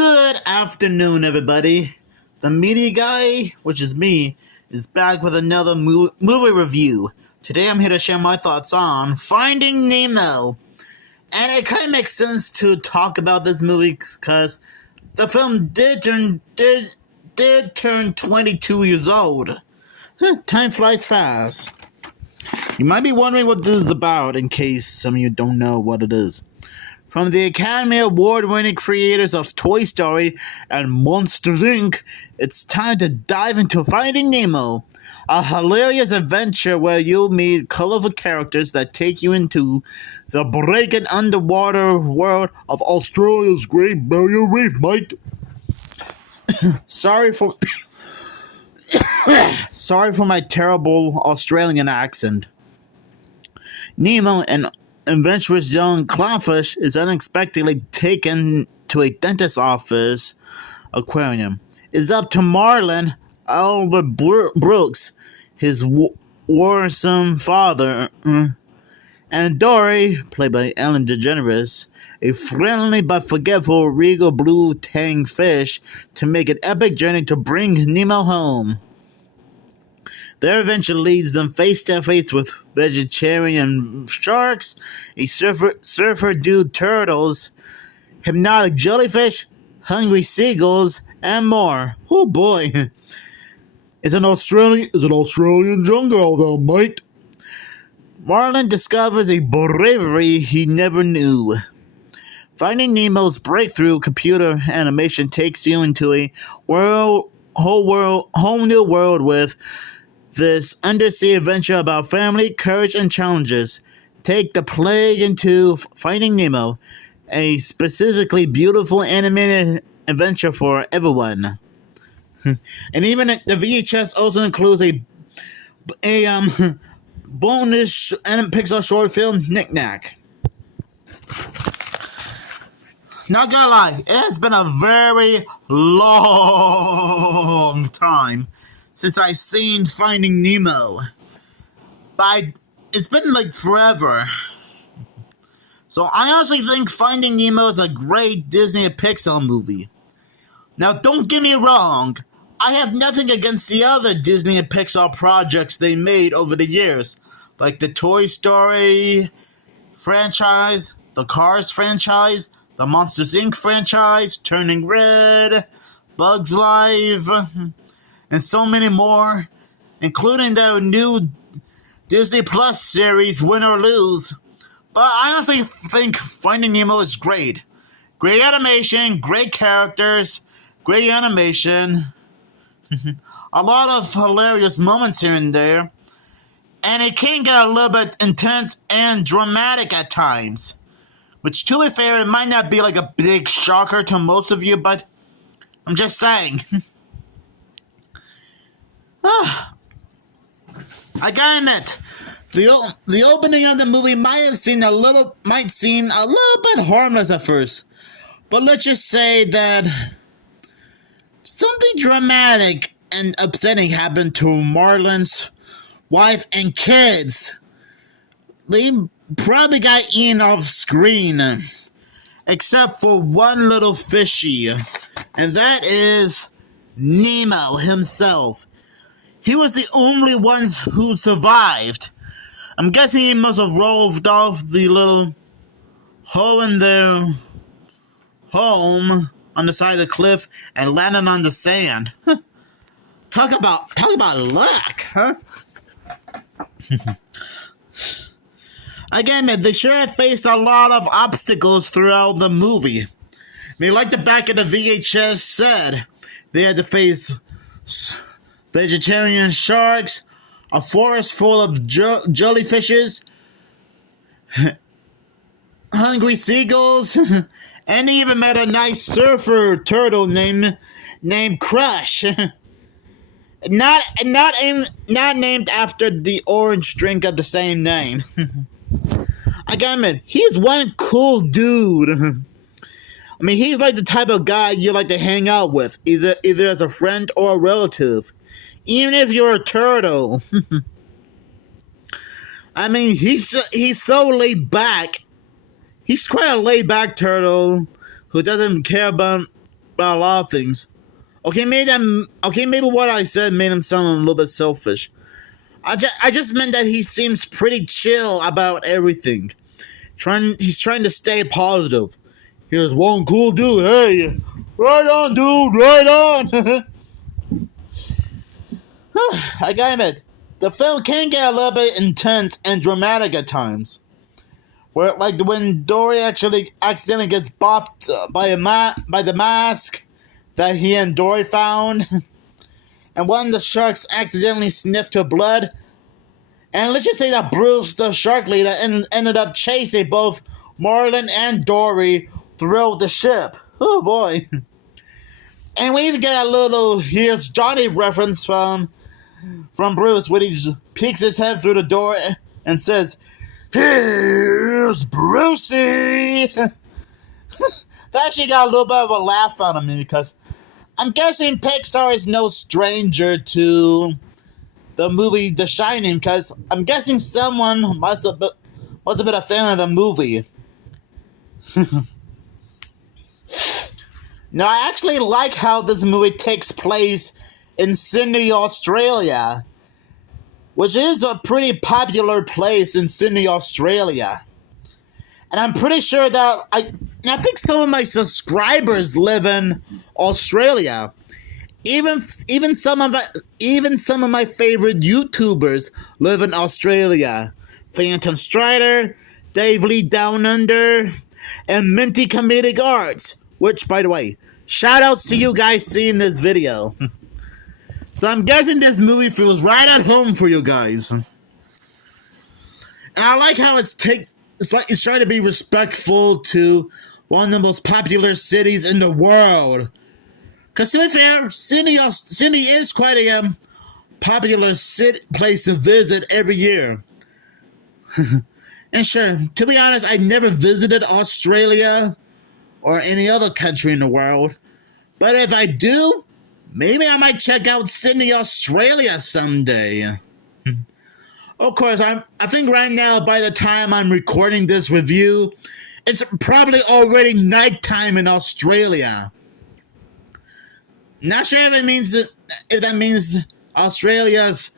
Good afternoon, everybody. The media guy, which is me, is back with another movie review. Today I'm here to share my thoughts on Finding Nemo. And it kind of makes sense to talk about this movie because the film did turn 22 years old. Time flies fast. You might be wondering what this is about in case some of you don't know what it is. From the Academy Award-winning creators of Toy Story and Monsters, Inc., it's time to dive into Finding Nemo, a hilarious adventure where you'll meet colorful characters that take you into the breaking underwater world of Australia's Great Barrier Reef, mate. Sorry for my terrible Australian accent. Nemo, an adventurous young clownfish, is unexpectedly taken to a dentist's office aquarium. It's up to Marlin, Albert Brooks, his worrisome father, and Dory, played by Ellen DeGeneres, a friendly but forgetful regal blue tang fish, to make an epic journey to bring Nemo home. Their adventure leads them face to face with vegetarian sharks, a surfer dude turtles, hypnotic jellyfish, hungry seagulls, and more. Oh boy. It's an Australian jungle though, mate. Marlin discovers a bravery he never knew. Finding Nemo's breakthrough computer animation takes you into a whole new world with this undersea adventure about family, courage, and challenges. Take the play into Finding Nemo, a specifically beautiful animated adventure for everyone. And even the VHS also includes a bonus Pixar short film, Knick Knack. Not gonna lie, it has been a very long time since I've seen Finding Nemo. But it's been like forever. So I honestly think Finding Nemo is a great Disney and Pixar movie. Now don't get me wrong, I have nothing against the other Disney and Pixar projects they made over the years, like the Toy Story franchise, the Cars franchise, the Monsters, Inc. franchise, Turning Red, Bugs Life, and so many more, including the new Disney Plus series, Win or Lose. But I honestly think Finding Nemo is great. Great animation, great characters, great animation, a lot of hilarious moments here and there, and it can get a little bit intense and dramatic at times. Which, to be fair, it might not be like a big shocker to most of you, but I'm just saying. I gotta admit, the opening of the movie might seem a little bit harmless at first, but let's just say that something dramatic and upsetting happened to Marlin's wife and kids. They probably got eaten off screen, except for one little fishy, and that is Nemo himself. He was the only one who survived. I'm guessing he must have rolled off the little hole in their home on the side of the cliff and landed on the sand. Talk about luck, huh? Again, man, they sure have faced a lot of obstacles throughout the movie. I mean, like the back of the VHS said, they had to face vegetarian sharks, a forest full of jellyfishes, hungry seagulls, and they even met a nice surfer turtle named Crush. Not named after the orange drink of the same name. I gotta admit, he's one cool dude. I mean, he's like the type of guy you like to hang out with, either as a friend or a relative. Even if you're a turtle. I mean, he's so laid back. He's quite a laid back turtle who doesn't care about about a lot of things. Maybe what I said made him sound a little bit selfish. I just meant that he seems pretty chill about everything. He's trying to stay positive. Here's one cool dude. Hey, right on, dude, right on. I gotta admit, the film can get a little bit intense and dramatic at times. Where, like, when Dory actually accidentally gets bopped by the mask that he and Dory found, and one of the sharks accidentally sniffed her blood. And let's just say that Bruce, the shark leader, ended up chasing both Marlin and Dory throughout the ship. Oh boy. And we even get a little Here's Johnny reference from Bruce when he peeks his head through the door and says, "Here's Brucey!" That actually got a little bit of a laugh out of me because I'm guessing Pixar is no stranger to the movie The Shining, because I'm guessing someone must have been a fan of the movie. Now, I actually like how this movie takes place in Sydney, Australia, which is a pretty popular place in Sydney, Australia. And I'm pretty sure that I think some of my subscribers live in Australia. Even some of my favorite YouTubers live in Australia. Phantom Strider, Dave Lee Down Under, and Minty Comedic Arts. Which, by the way, shout outs to you guys seeing this video. So I'm guessing this movie feels right at home for you guys. And I like how it's trying to be respectful to one of the most popular cities in the world. Because to be fair, Sydney is quite a popular place to visit every year. And sure, to be honest, I never visited Australia or any other country in the world. But if I do, maybe I might check out Sydney, Australia someday. Of course, I think right now, by the time I'm recording this review, it's probably already nighttime in Australia. Not sure if that means Australia's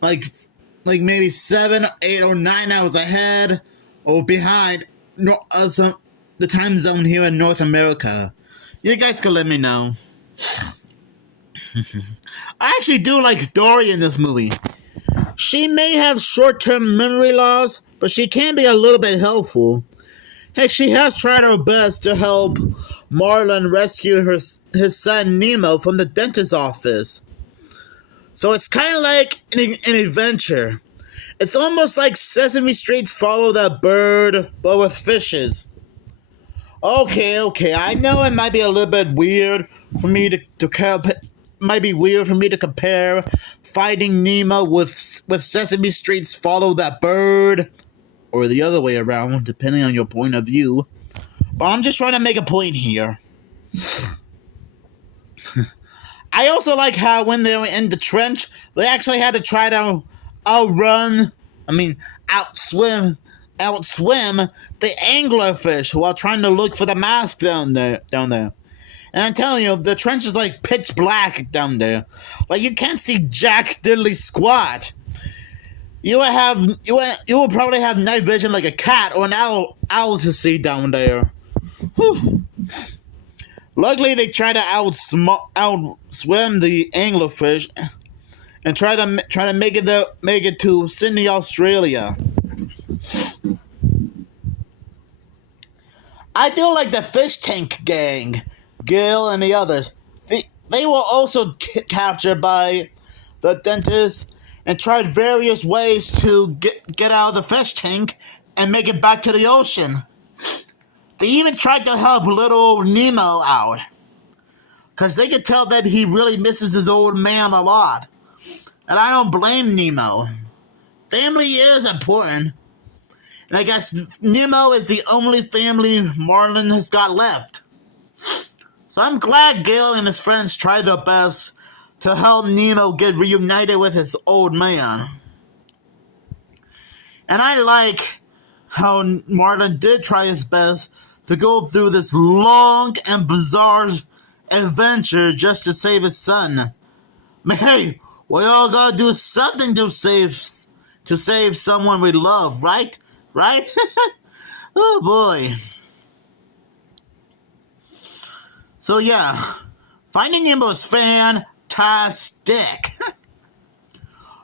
like maybe 7, 8, or 9 hours ahead or behind the time zone here in North America. You guys can let me know. I actually do like Dory in this movie. She may have short-term memory loss, but she can be a little bit helpful. Heck, she has tried her best to help Marlin rescue his son Nemo from the dentist's office. So it's kind of like an adventure. It's almost like Sesame Street's Follow That Bird, but with fishes. Okay, I know it might be a little bit weird for me to compare Finding Nemo with Sesame Street's Follow That Bird, or the other way around, depending on your point of view. But I'm just trying to make a point here. I also like how when they were in the trench, they actually had to try to outswim the anglerfish while trying to look for the mask down there. And I'm telling you, the trench is like pitch black down there. Like, you can't see jack diddly squat. You will probably have night vision like a cat or an owl to see down there. Whew. Luckily, they try to outswim the anglerfish and try to make it to Sydney, Australia. I do like the fish tank gang, Gil and the others. They were also captured by the dentist and tried various ways to get out of the fish tank and make it back to the ocean. They even tried to help little Nemo out, because they could tell that he really misses his old man a lot. And I don't blame Nemo. Family is important. And I guess Nemo is the only family Marlin has got left. So I'm glad Gale and his friends tried their best to help Nemo get reunited with his old man. And I like how Marlin did try his best to go through this long and bizarre adventure just to save his son. I mean, hey, we all gotta do something to save someone we love, right? Right? Oh boy. So yeah, Finding Nemo is fantastic.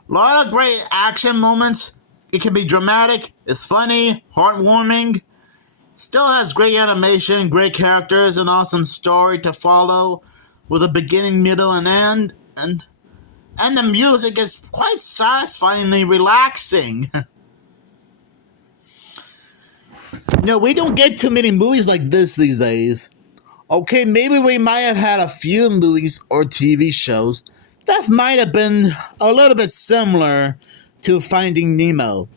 A lot of great action moments. It can be dramatic, it's funny, heartwarming. Still has great animation, great characters, an awesome story to follow with a beginning, middle, and end. And the music is quite satisfyingly relaxing. We don't get too many movies like this these days. Okay, maybe we might have had a few movies or TV shows that might have been a little bit similar to Finding Nemo.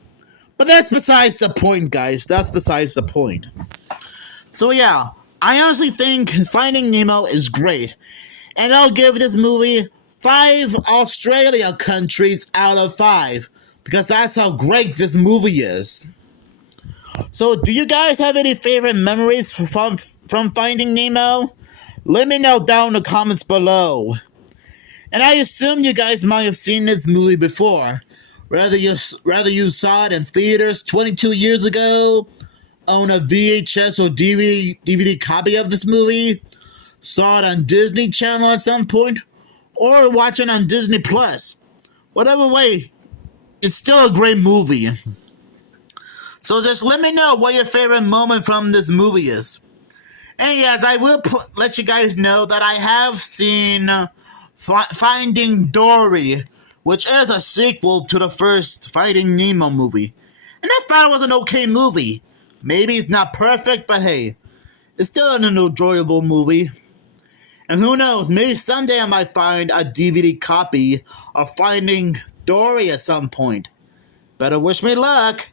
But that's besides the point, guys. That's besides the point. So yeah, I honestly think Finding Nemo is great. And I'll give this movie 5 Australia countries out of 5. Because that's how great this movie is. So do you guys have any favorite memories from Finding Nemo? Let me know down in the comments below. And I assume you guys might have seen this movie before. Whether you saw it in theaters 22 years ago, own a VHS or DVD copy of this movie, saw it on Disney Channel at some point, or watch it on Disney Plus. Whatever way, it's still a great movie. So just let me know what your favorite moment from this movie is. And yes, I will let you guys know that I have seen Finding Dory, which is a sequel to the first Finding Nemo movie. And I thought it was an okay movie. Maybe it's not perfect, but hey, it's still an enjoyable movie. And who knows, maybe someday I might find a DVD copy of Finding Dory at some point. Better wish me luck.